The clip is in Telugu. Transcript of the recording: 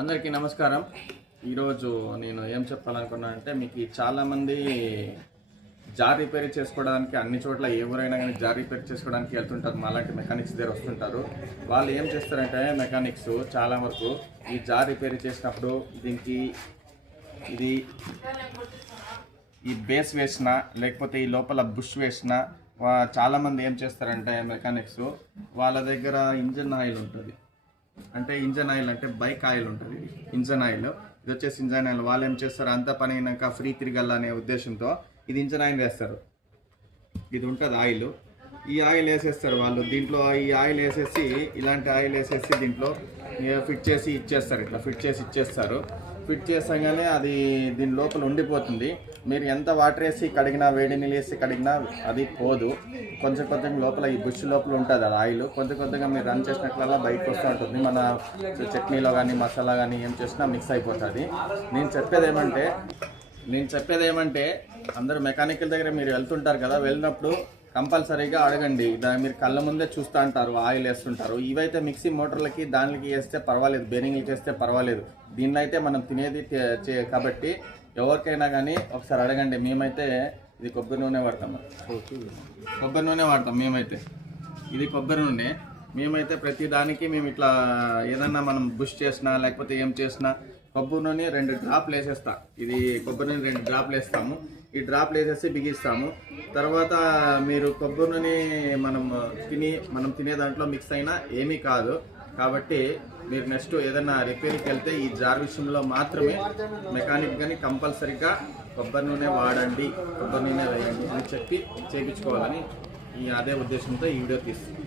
అందరికీ నమస్కారం. ఈరోజు నేను ఏం చెప్పాలనుకున్నా అంటే మీకు చాలామంది జార్ రిపేర్ చేసుకోవడానికి అన్ని చోట్ల ఏ ఊరైనా కానీ జార్ రిపేర్ చేసుకోవడానికి వెళ్తుంటారు. మాలాంటి మెకానిక్స్ దగ్గర వస్తుంటారు. వాళ్ళు ఏం చేస్తారంటే మెకానిక్స్ చాలా వరకు ఈ జార్ రిపేర్ చేసినప్పుడు దీనికి ఇది ఈ బేస్ వేసినా లేకపోతే ఈ లోపల బుష్ వేసినా చాలామంది ఏం చేస్తారంటే మెకానిక్స్ వాళ్ళ దగ్గర ఇంజన్ ఆయిల్ ఉంటుంది. అంటే ఇంజన్ ఆయిల్ అంటే బైక్ ఆయిల్ ఉంటుంది. ఇంజన్ ఆయిల్ ఇది వచ్చేసి ఇంజన్ ఆయిల్. వాళ్ళు ఏం చేస్తారు, అంతా పని అయినాక ఫ్రీ తిరగాలనే ఉద్దేశంతో ఇది ఇంజన్ ఆయిల్ వేస్తారు. ఇది ఉంటుంది ఆయిల్. ఈ ఆయిల్ వేసేస్తారు వాళ్ళు. దీంట్లో ఈ ఆయిల్ వేసేసి ఇలాంటి ఆయిల్ వేసేసి దీంట్లో ఫిట్ చేసి ఇచ్చేస్తారు. ఇట్లా ఫిట్ చేసి ఇచ్చేస్తారు. ఫిట్ చేసాగానే అది దీని లోపల ఉండిపోతుంది. మీరు ఎంత వాటర్ వేసి కడిగినా, వేడి నీళ్ళు వేసి కడిగినా అది పోదు. కొంచెం కొంచెం లోపల ఈ బుష్ లోపల ఉంటుంది అది ఆయిల్. కొంచెం కొంచెంగా మీరు రన్ చేసినట్లల్లా బయటకు వస్తూ ఉంటుంది. మన చట్నీలో కానీ మసాలా కానీ ఏం చేసినా మిక్స్ అయిపోతుంది. నేను చెప్పేది ఏమంటే అందరూ మెకానికల్ దగ్గర మీరు వెళ్తుంటారు కదా, వెళ్ళినప్పుడు కంపల్సరీగా అడగండి. దాన్ని మీరు కళ్ళ ముందే చూస్తూ అంటారు, ఆయిల్ వేస్తుంటారు. ఇవైతే మిక్సీ మోటార్లకి దానికి వేస్తే పర్వాలేదు, బేరింగ్లు చేస్తే పర్వాలేదు. దీనిలో అయితే మనం తినేది కాబట్టి ఎవరికైనా కానీ ఒకసారి అడగండి. మేమైతే ఇది కొబ్బరి నూనె వాడతాం. మేమైతే ఇది కొబ్బరి నూనె. మేమైతే ప్రతి దానికి మేము ఇట్లా ఏదన్నా మనం బుష్ చేసినా లేకపోతే ఏం చేసినా కొబ్బరి నూనె 2 డ్రాప్లు వేసేస్తా. ఇది కొబ్బరి నూనె 2 డ్రాప్లు వేస్తాము. ఈ డ్రాప్లు వేసేసి బిగిస్తాము. తర్వాత మీరు కొబ్బరి నూనె మనం తినే దాంట్లో మిక్స్ అయినా ఏమీ కాదు. కాబట్టి మీరు నెక్స్ట్ ఏదైనా రిపేర్కి వెళ్తే ఈ జార్ విషయంలో మాత్రమే మెకానిక్ కానీ కంపల్సరీగా కొబ్బరి నూనె వాడండి, కొబ్బరి నూనె వేయండి అని చెప్పి చేయించుకోవాలని అదే ఉద్దేశంతో ఈ వీడియో తీస్తుంది.